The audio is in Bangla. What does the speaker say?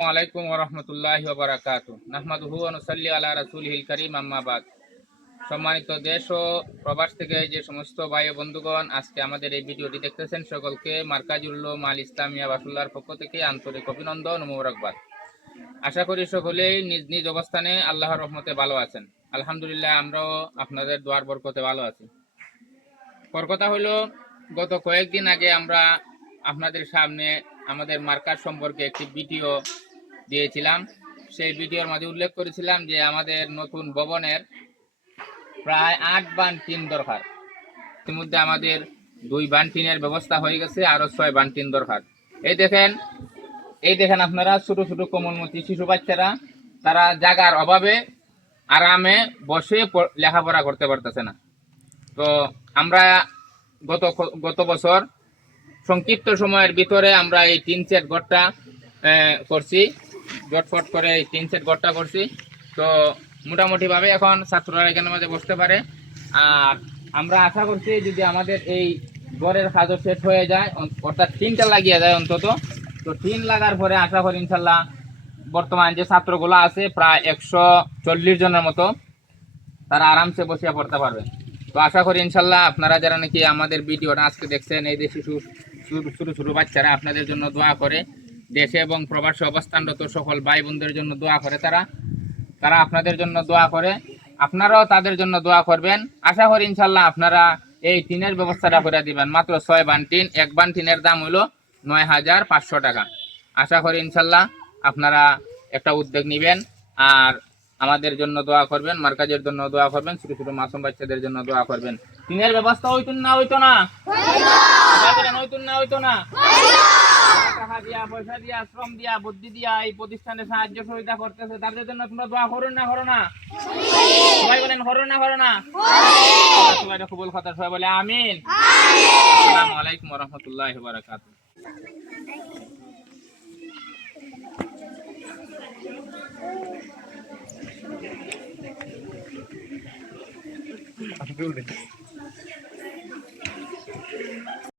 আলাইকুম ওয়া রাহমাতুল্লাহি ওয়া বারাকাতুহু নাহমাদুহু ওয়া নুসাল্লি আলা রাসূলিহিল কারীম আম্মা বাদ। সম্মানিত দেশ ও প্রবাস থেকে যে সমস্ত ভাই ও বন্ধুগণ আজকে আমাদের এই ভিডিওটি দেখতেছেন, সকলকে মার্কাজুল উলুম আল ইসলামিয়া বাসুল্লাহর পক্ষ থেকে আন্তরিক অভিনন্দন ও মোবারকবাদ। আশা করি সকলেই নিজ নিজ অবস্থানে আল্লাহর রহমতে ভালো আছেন। আলহামদুলিল্লাহ, আমরাও আপনাদের দোয়ার বরকতে ভালো আছি। কথা হলো, গত কয়েকদিন আগে আমরা আপনাদের সামনে আমাদের মার্কাজ সম্পর্কে একটি ভিডিও দিয়েছিলাম। সেই ভিডিওর মাঝে উল্লেখ করেছিলাম যে আমাদের নতুন ভবনের প্রায় 8 বান টিন দরকার। ইতিমধ্যে আমাদের 2 বান টিনের ব্যবস্থা হয়ে গেছে, আরো 6 বান টিন দরকার। এই দেখেন আপনারা, ছোট ছোট কোমলমতি শিশু বাচ্চারা, তারা জায়গার অভাবে আরামে বসে লেখাপড়া করতে পারতেছে না। তো আমরা গত বছর সংক্ষিপ্ত সময়ের ভিতরে আমরা এই টিন সেট ঘরটা করছি, জটফট করে এই টিন সেট ঘরটা করছি। তো মোটামুটিভাবে এখন ছাত্ররা এখানে মাঝে বসতে পারে। আর আমরা আশা করছি যদি আমাদের এই ঘরের কাজও সেট হয়ে যায়, অর্থাৎ টিনটা লাগিয়ে যায় অন্তত, তো টিন লাগার পরে আশা করি ইনশাল্লাহ বর্তমান যে ছাত্রগুলো আছে প্রায় 140 জনের মতো, তারা আরামসে বসিয়া পড়তে পারবে। তো আশা করি ইনশাল্লাহ আপনারা যারা নাকি আমাদের ভিডিওটা আজকে দেখছেন, এই দেশে ছোটো ছোটো বাচ্চারা আপনাদের জন্য দোয়া করে, দেশে এবং প্রবাসে অবস্থানরত সকল ভাই বোনদের জন্য দোয়া করে, তারা আপনাদের জন্য দোয়া করে, আপনারাও তাদের জন্য দোয়া করবেন। আশা করি ইনশাল্লাহ আপনারা এই টিনের ব্যবস্থাটা করে দিবেন। মাত্র 6 বান টিন, 1 বান টিনের দাম হলো 9,500 টাকা। আশা করি ইনশাল্লাহ আপনারা একটা উদ্যোগ নেবেন আর আমাদের জন্য দোয়া করবেন, মার্কাজের জন্য দোয়া করবেন, ছোট ছোট মাসুম বাচ্চাদের জন্য দোয়া করবেন। টিনের ব্যবস্থা হইতো না হইতো না টাকা দিয়া, পয়সা দিয়া, শ্রম দিয়া, বুদ্ধি দিয়া এই প্রতিষ্ঠানে সাহায্য সহযোগিতা করতেছে, তাদের জন্য তোমরা দোয়া করো না সবাই বলেন করো না সবাই কবুল কথা, সবাই বলে আমিন। আসসালামু আলাইকুম ওয়া রাহমাতুল্লাহি ওয়া বারাকাতুহু। Building.